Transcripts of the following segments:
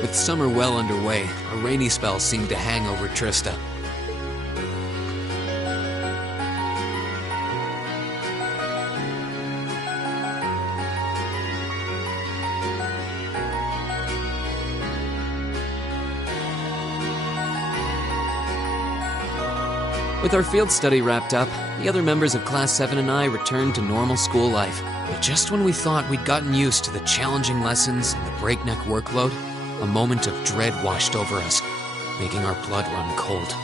With summer well underway, a rainy spell seemed to hang over Trista. With our field study wrapped up, the other members of Class 7 and I returned to normal school life. But just when we thought we'd gotten used to the challenging lessons and the breakneck workload, a moment of dread washed over us, making our blood run cold.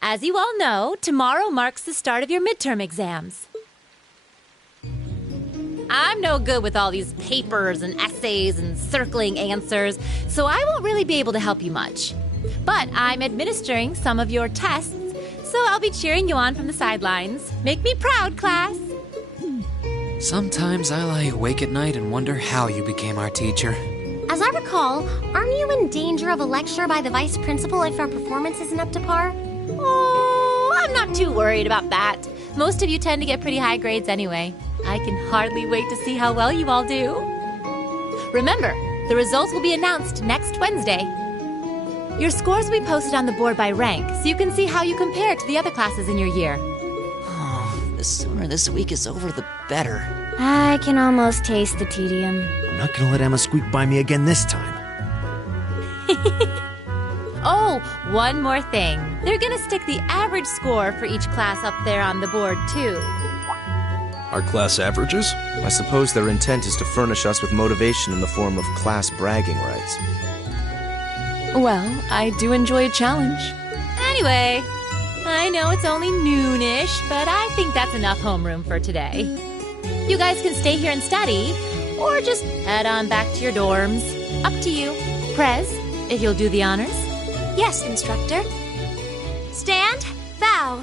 As you all know, tomorrow marks the start of your midterm exams. I'm no good with all these papers and essays and circling answers, so I won't really be able to help you much. But I'm administering some of your tests, so I'll be cheering you on from the sidelines. Make me proud, class! Sometimes I lie awake at night and wonder how you became our teacher. As I recall, aren't you in danger of a lecture by the vice principal if our performance isn't up to par? Oh, I'm not too worried about that. Most of you tend to get pretty high grades anyway. I can hardly wait to see how well you all do. Remember, the results will be announced next Wednesday. Your scores will be posted on the board by rank, so you can see how you compare to the other classes in your year. Oh, the sooner this week is over, the better. I can almost taste the tedium. I'm not gonna let Emma squeak by me again this time. Oh, one more thing. They're gonna stick the average score for each class up there on the board, too. Our class averages? I suppose their intent is to furnish us with motivation in the form of class bragging rights. Well, I do enjoy a challenge. Anyway, I know it's only noonish, but I think that's enough homeroom for today. You guys can stay here and study, or just head on back to your dorms. Up to you. Prez, if you'll do the honors. Yes, instructor. Stand, bow.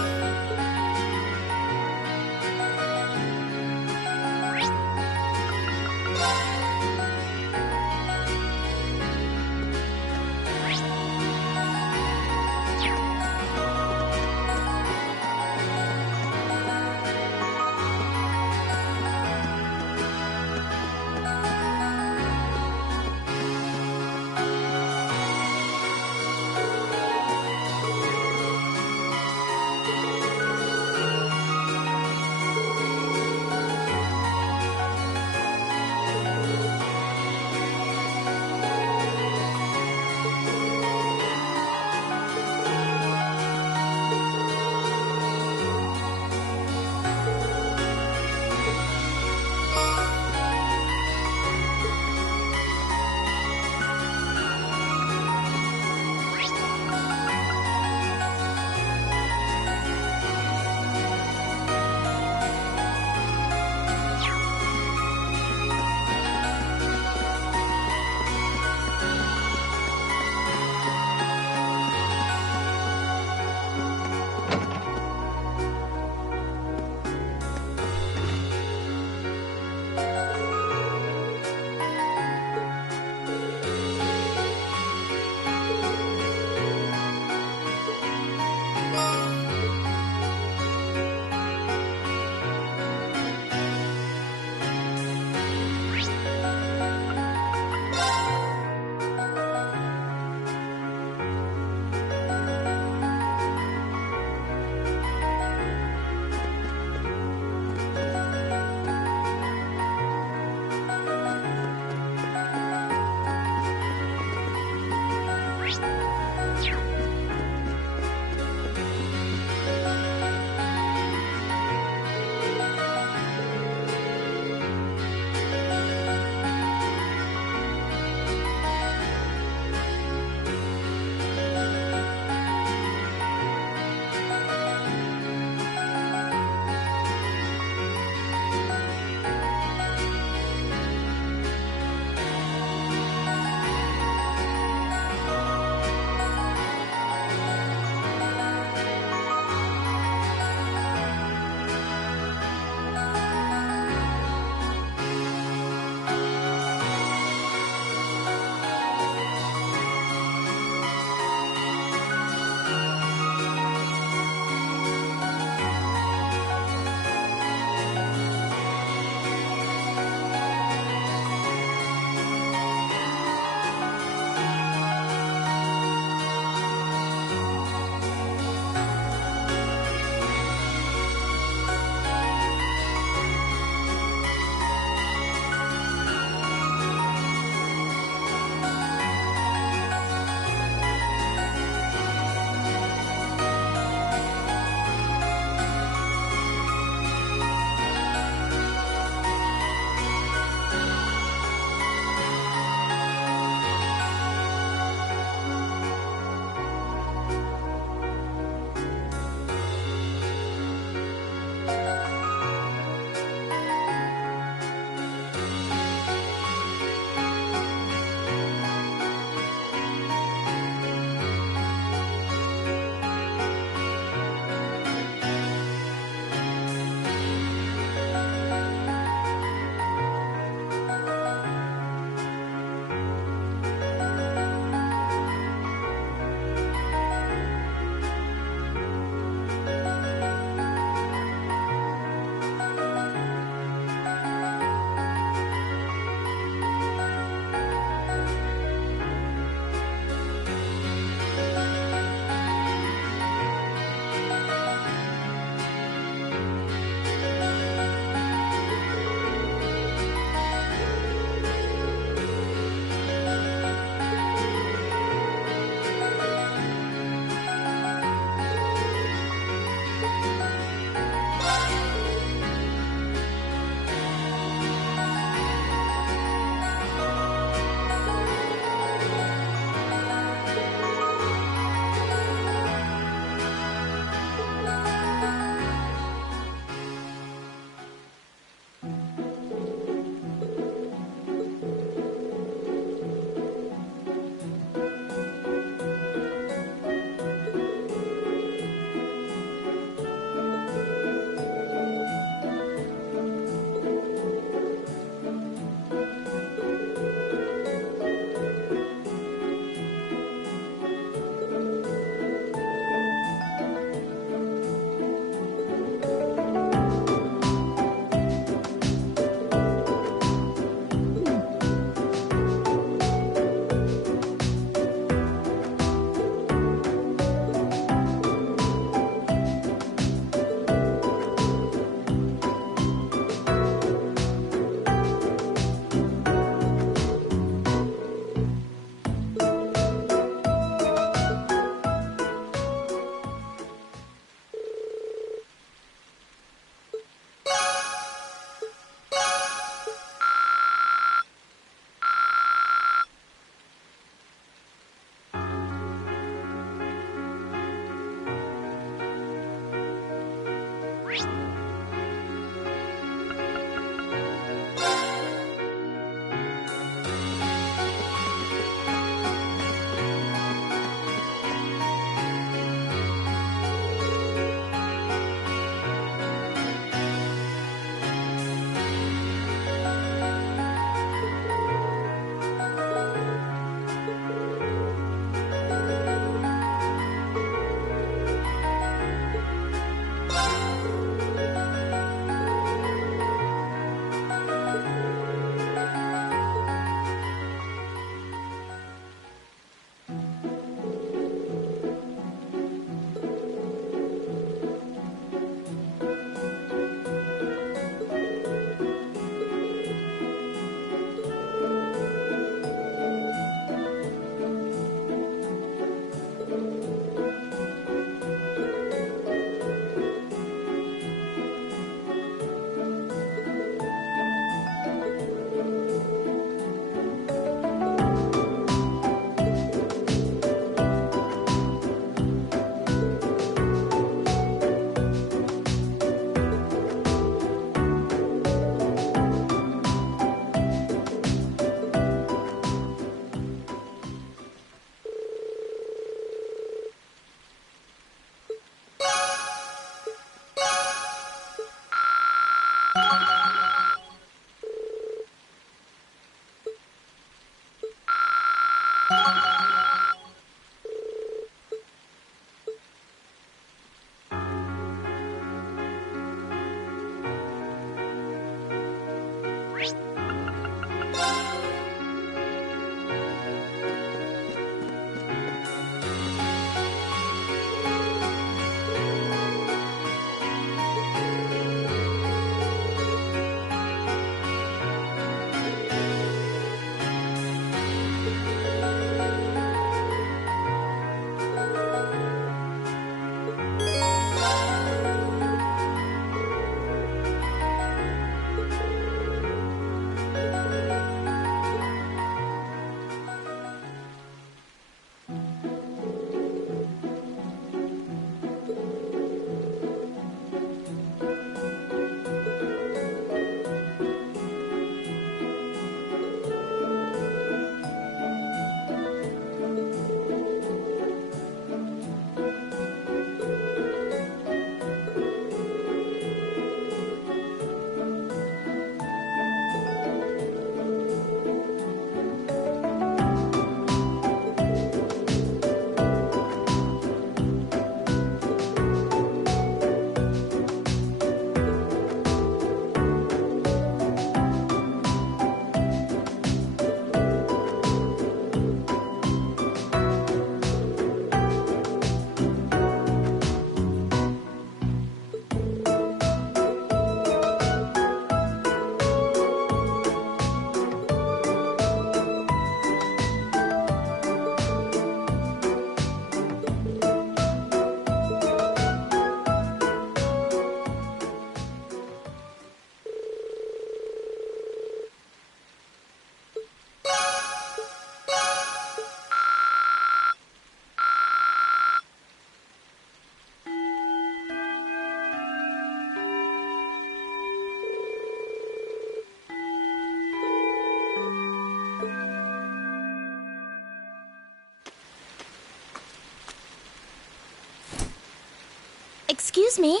Excuse me.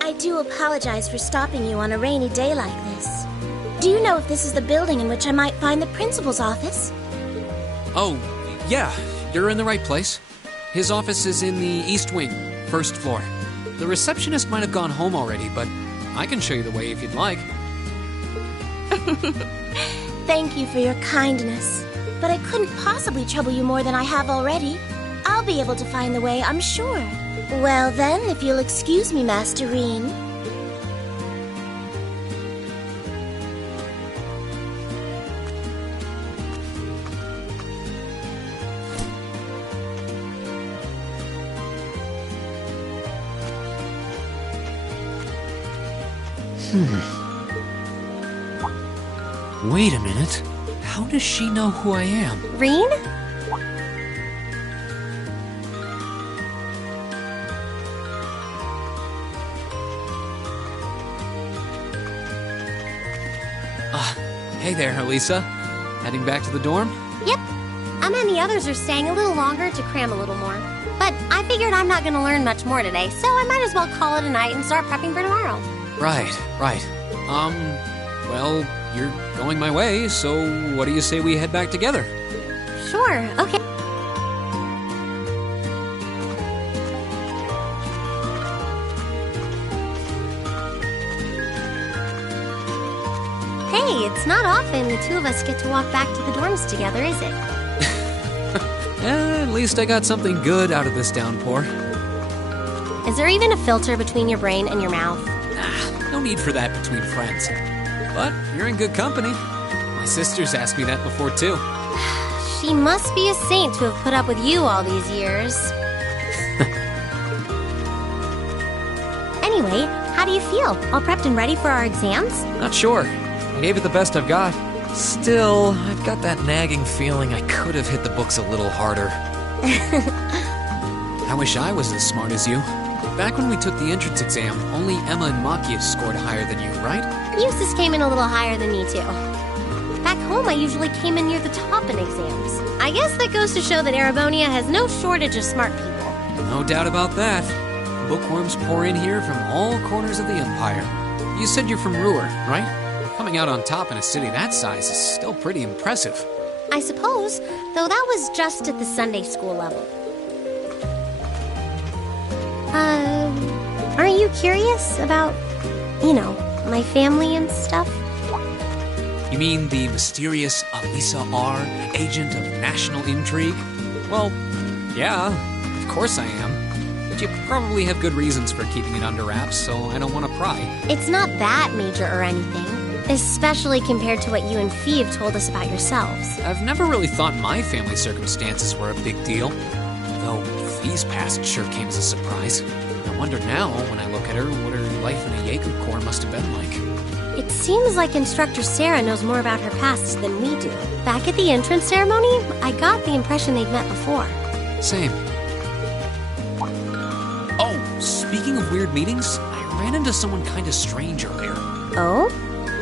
I do apologize for stopping you on a rainy day like this. Do you know if this is the building in which I might find the principal's office? Oh, yeah, you're in the right place. His office is in the East Wing, first floor. The receptionist might have gone home already, but I can show you the way if you'd like. Thank you for your kindness, but I couldn't possibly trouble you more than I have already. I'll be able to find the way, I'm sure. Well then, if you'll excuse me, Masterine. Wait a minute. How does she know who I am? Reen? Hey there, Elisa. Heading back to the dorm? Yep. Emma and the others are staying a little longer to cram a little more. But I figured I'm not going to learn much more today, so I might as well call it a night and start prepping for tomorrow. Right. Well, you're going my way, so what do you say we head back together? Sure, okay. Hey, it's not often the two of us get to walk back to the dorms together, is it? At least I got something good out of this downpour. Is there even a filter between your brain and your mouth? No need for that between friends. But you're in good company. My sister's asked me that before, too. She must be a saint to have put up with you all these years. Anyway, how do you feel? All prepped and ready for our exams? Not sure. I gave it the best I've got. Still, I've got that nagging feeling I could have hit the books a little harder. I wish I was as smart as you. Back when we took the entrance exam, only Emma and Makia scored higher than you, right? Eustace came in a little higher than me, too. Back home, I usually came in near the top in exams. I guess that goes to show that Erebonia has no shortage of smart people. No doubt about that. Bookworms pour in here from all corners of the Empire. You said you're from Ruhr, right? Coming out on top in a city that size is still pretty impressive. I suppose, though that was just at the Sunday school level. Aren't you curious about, my family and stuff? You mean the mysterious Elisa R., agent of national intrigue? Well, yeah, of course I am. But you probably have good reasons for keeping it under wraps, so I don't want to pry. It's not that major or anything, especially compared to what you and Fee have told us about yourselves. I've never really thought my family circumstances were a big deal, though Fee's past sure came as a surprise. I wonder now, when I look at her, what her life in a Jacob Corps must have been like. It seems like Instructor Sarah knows more about her past than we do. Back at the entrance ceremony, I got the impression they'd met before. Same. Oh, speaking of weird meetings, I ran into someone kind of strange earlier. Oh?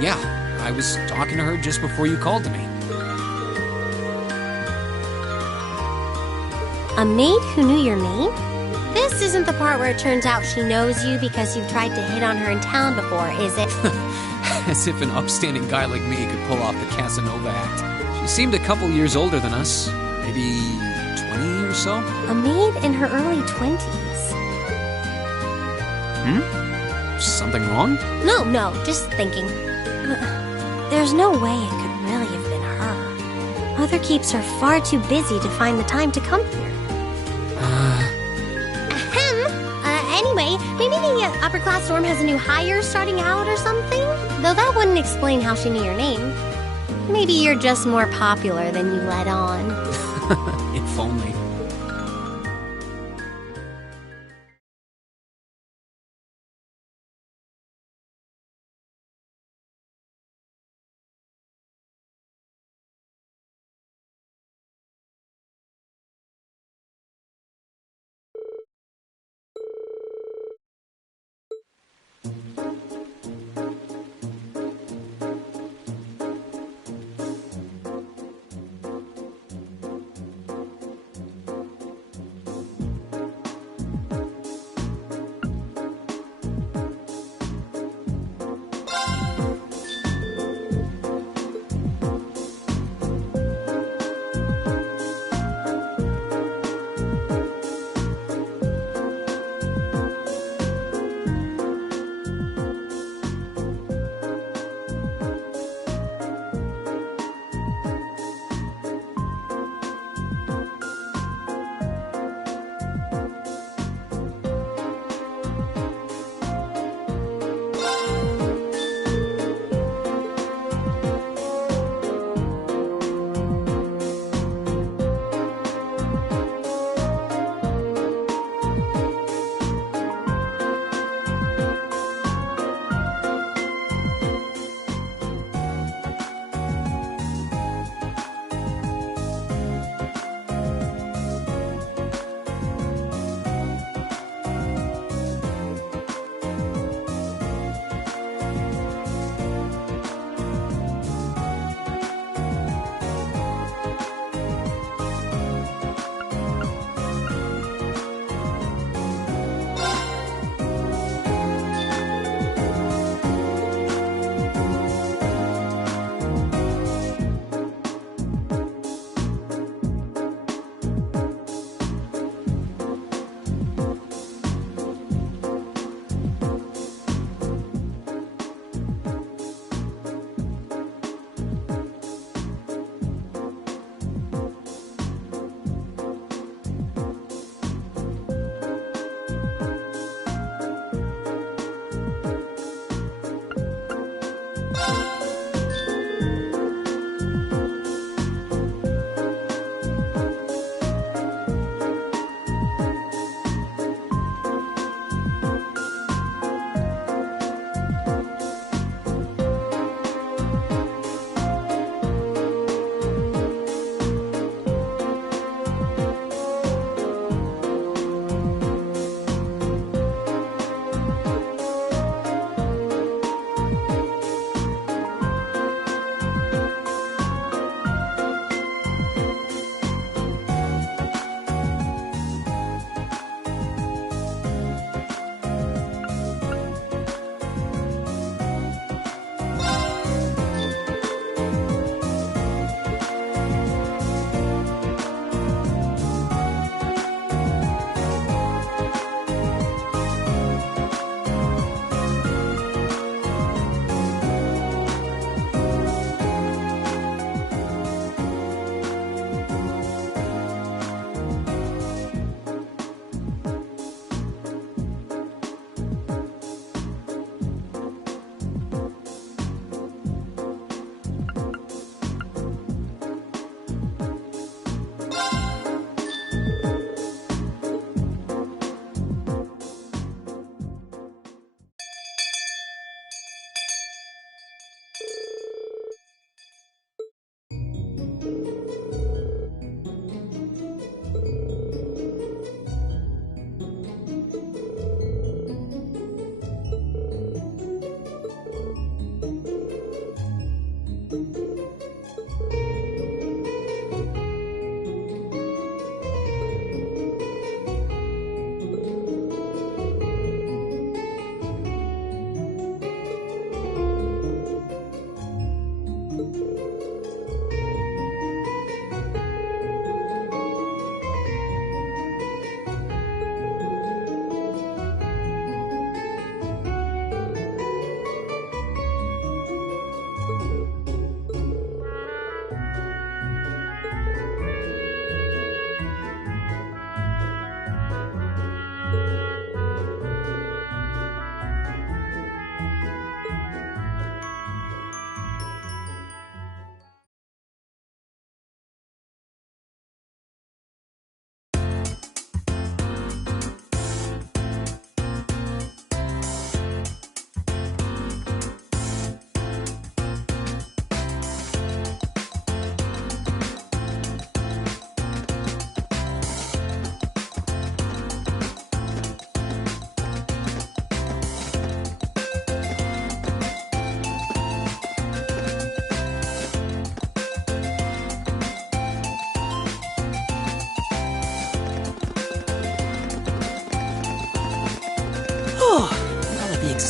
Yeah, I was talking to her just before you called to me. A maid who knew your name? This isn't the part where it turns out she knows you because you've tried to hit on her in town before, is it? As if an upstanding guy like me could pull off the Casanova act. She seemed a couple years older than us, maybe 20 or so. A maid in her early 20s. Something wrong? No, just thinking. There's no way it could really have been her. Mother keeps her far too busy to find the time to come here. Anyway, maybe the upper class dorm has a new hire starting out or something? Though that wouldn't explain how she knew your name. Maybe you're just more popular than you let on. If only.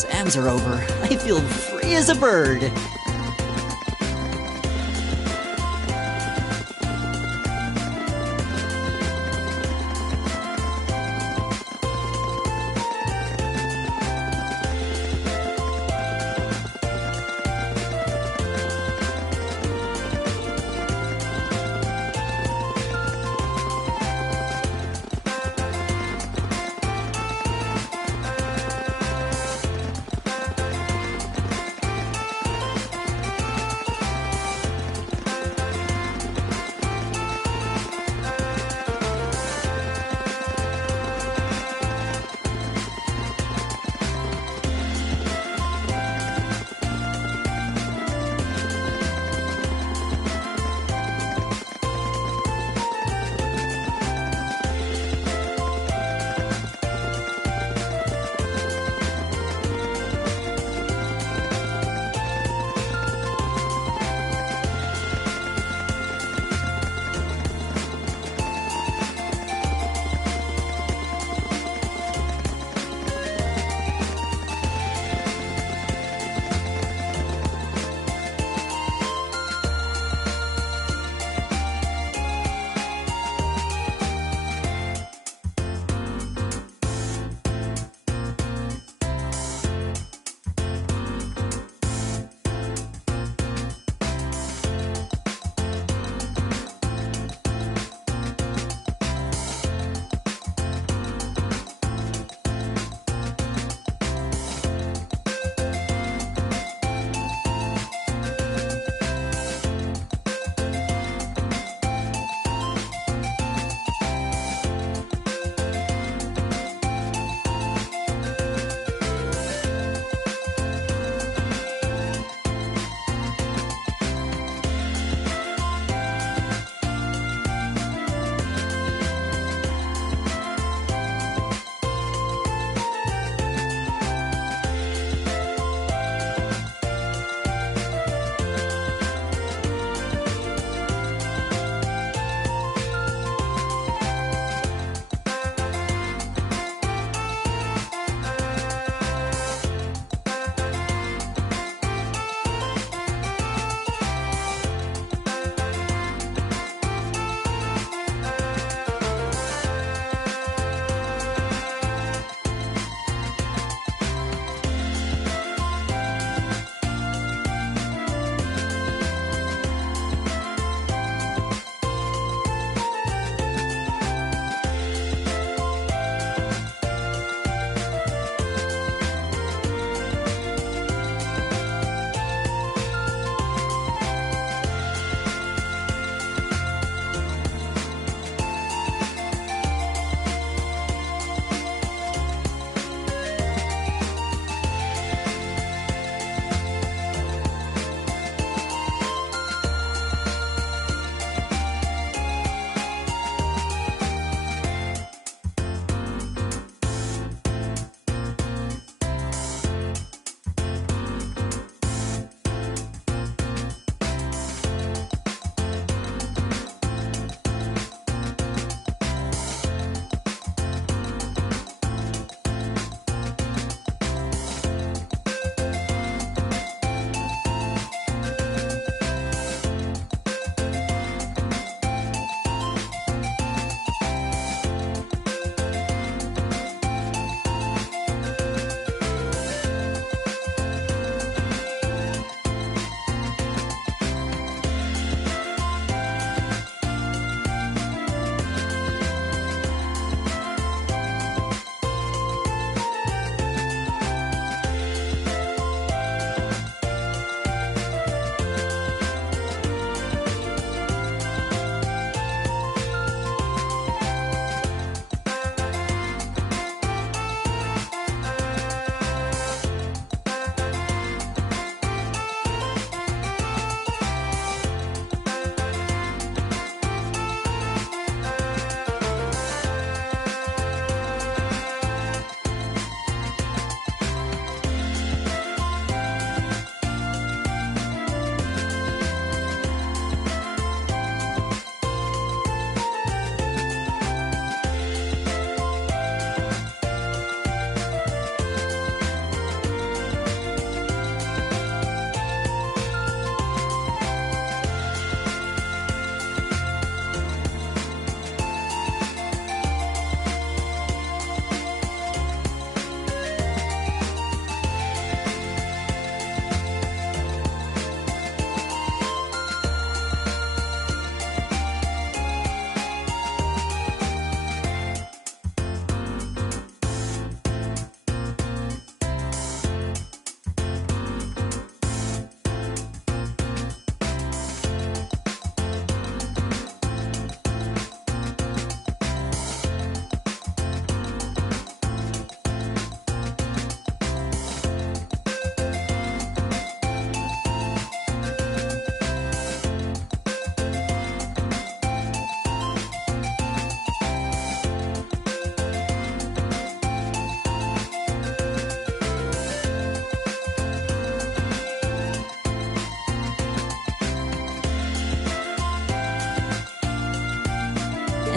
exams are over, I feel free as a bird.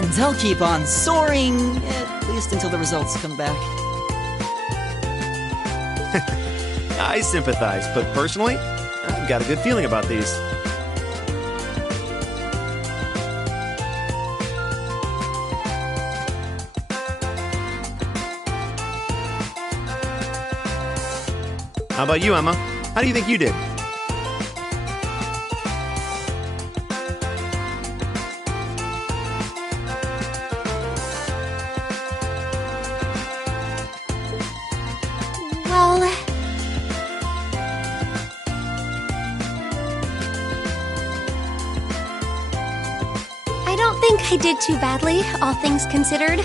And I'll keep on soaring, at least until the results come back. I sympathize, but personally, I've got a good feeling about these. How about you, Emma? How do you think you did? Well, I don't think I did too badly, all things considered.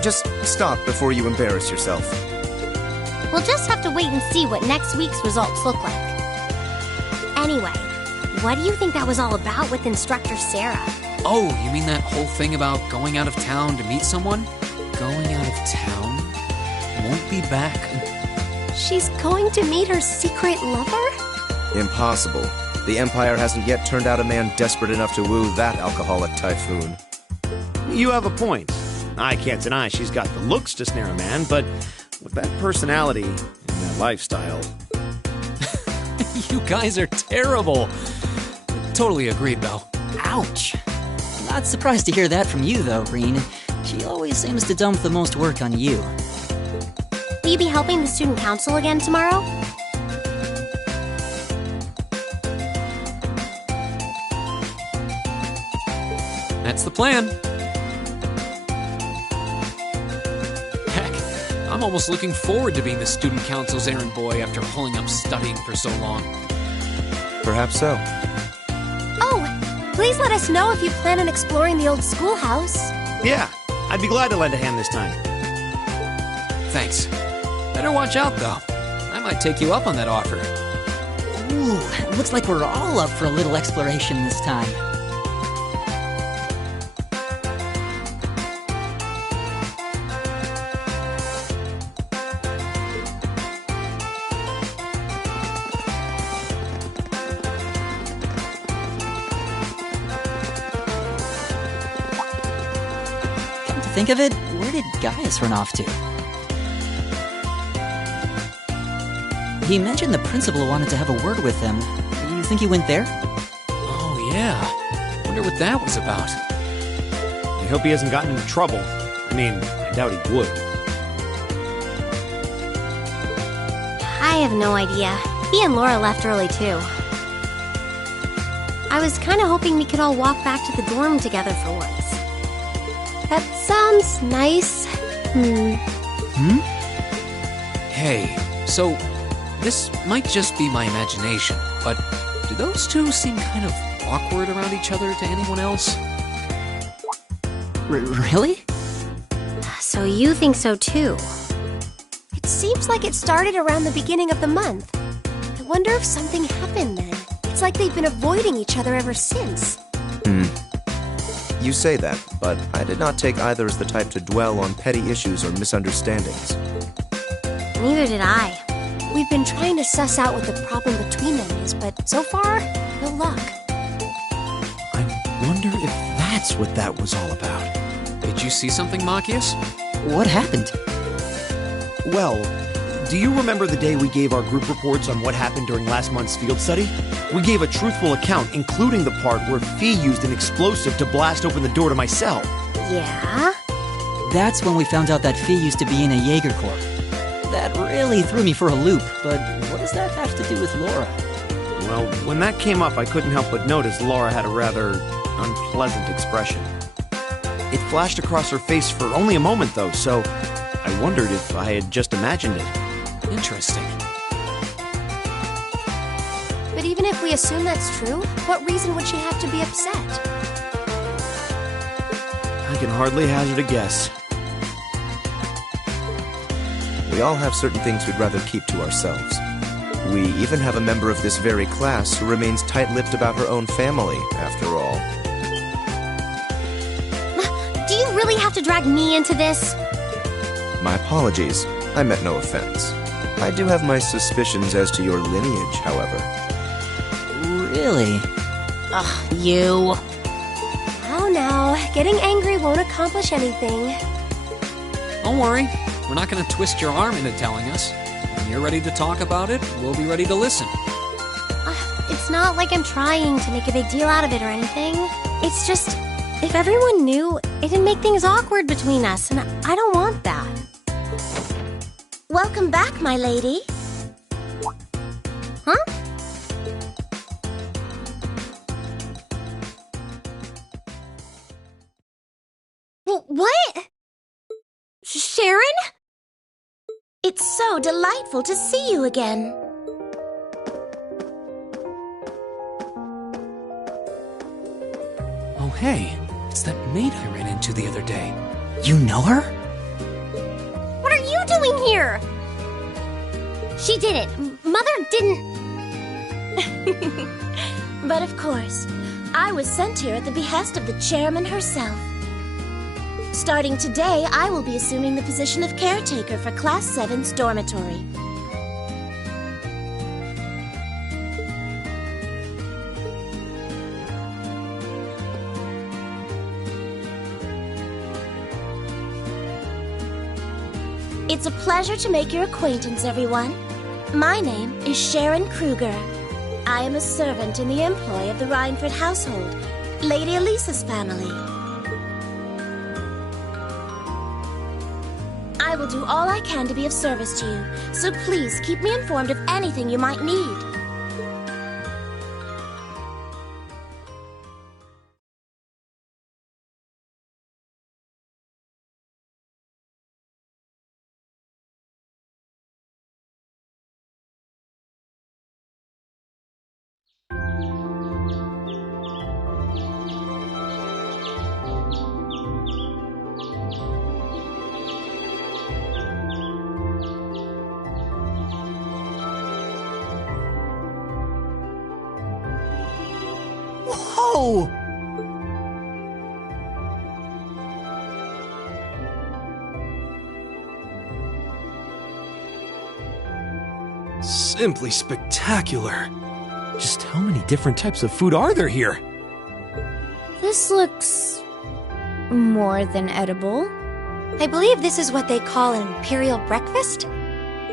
Just stop before you embarrass yourself. We'll just have to wait and see what next week's results look like. Anyway, what do you think that was all about with Instructor Sarah? Oh, you mean that whole thing about going out of town to meet someone? Going out of town? Won't be back. She's going to meet her secret lover? Impossible. The Empire hasn't yet turned out a man desperate enough to woo that alcoholic typhoon. You have a point. I can't deny she's got the looks to snare a man, but with that personality and that lifestyle... You guys are terrible. Totally agreed, though. Ouch. Not surprised to hear that from you, though, Green. She always seems to dump the most work on you. Will you be helping the student council again tomorrow? That's the plan. Heck, I'm almost looking forward to being the student council's errand boy after pulling up studying for so long. Perhaps so. Oh, please let us know if you plan on exploring the old schoolhouse. Yeah, I'd be glad to lend a hand this time. Thanks. Better watch out, though. I might take you up on that offer. Ooh, looks like we're all up for a little exploration this time. Think of it, where did Gaius run off to? He mentioned the principal wanted to have a word with him. You think he went there? Oh, yeah. Wonder what that was about. I hope he hasn't gotten into trouble. I mean, I doubt he would. I have no idea. He and Laura left early, too. I was kind of hoping we could all walk back to the dorm together for once. That sounds nice. Hey, so this might just be my imagination, but do those two seem kind of awkward around each other to anyone else? Really? So you think so too? It seems like it started around the beginning of the month. I wonder if something happened then. It's like they've been avoiding each other ever since. You say that, but I did not take either as the type to dwell on petty issues or misunderstandings. Neither did I. We've been trying to suss out what the problem between them is, but so far, no luck. I wonder if that's what that was all about. Did you see something, Machias? What happened? Well, do you remember the day we gave our group reports on what happened during last month's field study? We gave a truthful account, including the part where Fee used an explosive to blast open the door to my cell. Yeah? That's when we found out that Fee used to be in a Jaeger Corps. That really threw me for a loop, but what does that have to do with Laura? Well, when that came up, I couldn't help but notice Laura had a rather unpleasant expression. It flashed across her face for only a moment, though, so I wondered if I had just imagined it. Interesting. But even if we assume that's true, what reason would she have to be upset? I can hardly hazard a guess. We all have certain things we'd rather keep to ourselves. We even have a member of this very class who remains tight-lipped about her own family, after all. Do you really have to drag me into this? My apologies. I meant no offense. I do have my suspicions as to your lineage, however. Really? Ugh, you. Oh no, getting angry won't accomplish anything. Don't worry, we're not going to twist your arm into telling us. When you're ready to talk about it, we'll be ready to listen. It's not like I'm trying to make a big deal out of it or anything. It's just, if everyone knew, it'd make things awkward between us, and I don't want that. Welcome back, my lady. Huh? What? Sharon? It's so delightful to see you again. Oh, hey, it's that maid I ran into the other day. You know her? What are you doing here? She did it. Mother didn't... But of course, I was sent here at the behest of the chairman herself. Starting today, I will be assuming the position of caretaker for Class 7's dormitory. It's a pleasure to make your acquaintance, everyone. My name is Sharon Kruger. I am a servant in the employ of the Rhineford household, Lady Elisa's family. I will do all I can to be of service to you, so please keep me informed of anything you might need. Whoa! Simply spectacular. Just how many different types of food are there here? This looks... more than edible. I believe this is what they call an imperial breakfast?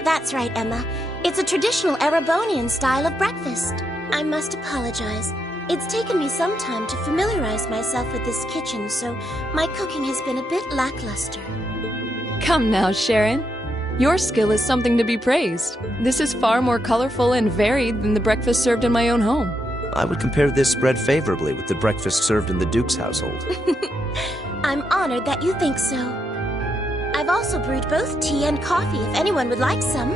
That's right, Emma. It's a traditional Erebonian style of breakfast. I must apologize. It's taken me some time to familiarize myself with this kitchen, so my cooking has been a bit lackluster. Come now, Sharon. Your skill is something to be praised. This is far more colorful and varied than the breakfast served in my own home. I would compare this spread favorably with the breakfast served in the Duke's household. I'm honored that you think so. I've also brewed both tea and coffee if anyone would like some.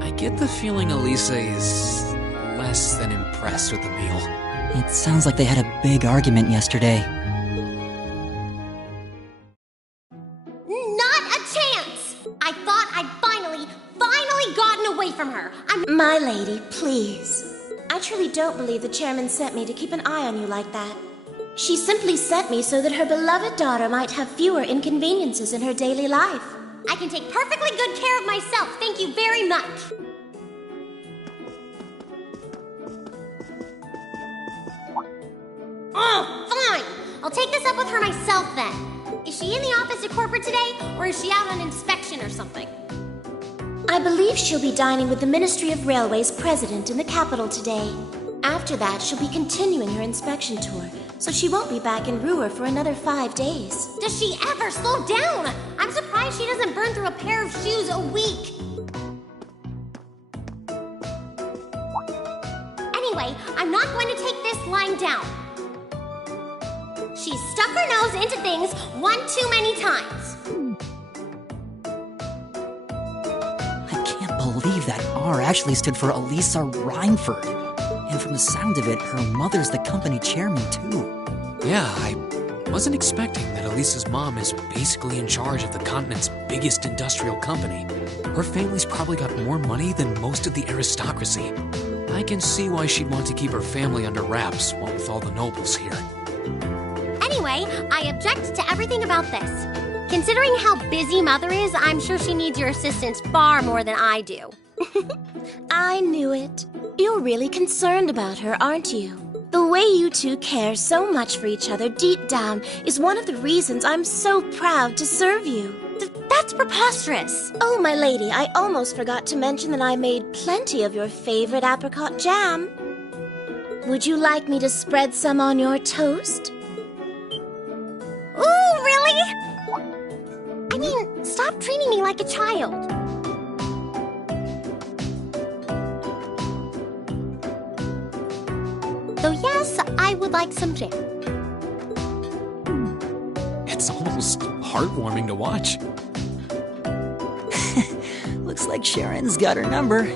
I get the feeling Elisa is less than impressed with the meal. It sounds like they had a big argument yesterday. Not a chance! I thought I'd finally gotten away from her. My lady, please. I truly don't believe the chairman sent me to keep an eye on you like that. She simply sent me so that her beloved daughter might have fewer inconveniences in her daily life. I can take perfectly good care of myself, thank you very much. Oh, fine! I'll take this up with her myself then. Is she in the office at corporate today, or is she out on inspection or something? I believe she'll be dining with the Ministry of Railways president in the capital today. After that, she'll be continuing her inspection tour, so she won't be back in Ruhr for another 5 days. Does she ever slow down? I'm surprised she doesn't burn through a pair of shoes a week. Anyway, I'm not going to take this lying down. She's stuck her nose into things one too many times. I can't believe that R actually stood for Elisa Rhineford. And from the sound of it, her mother's the company chairman, too. Yeah, I wasn't expecting that Elisa's mom is basically in charge of the continent's biggest industrial company. Her family's probably got more money than most of the aristocracy. I can see why she'd want to keep her family under wraps, what with all the nobles here. Anyway, I object to everything about this. Considering how busy Mother is, I'm sure she needs your assistance far more than I do. I knew it. You're really concerned about her, aren't you? The way you two care so much for each other deep down is one of the reasons I'm so proud to serve you. That's preposterous. Oh, my lady, I almost forgot to mention that I made plenty of your favorite apricot jam. Would you like me to spread some on your toast? Ooh, really? I mean, stop treating me like a child. Though yes, I would like some jam. It's almost heartwarming to watch. Looks like Sharon's got her number.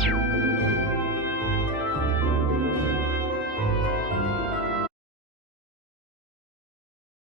You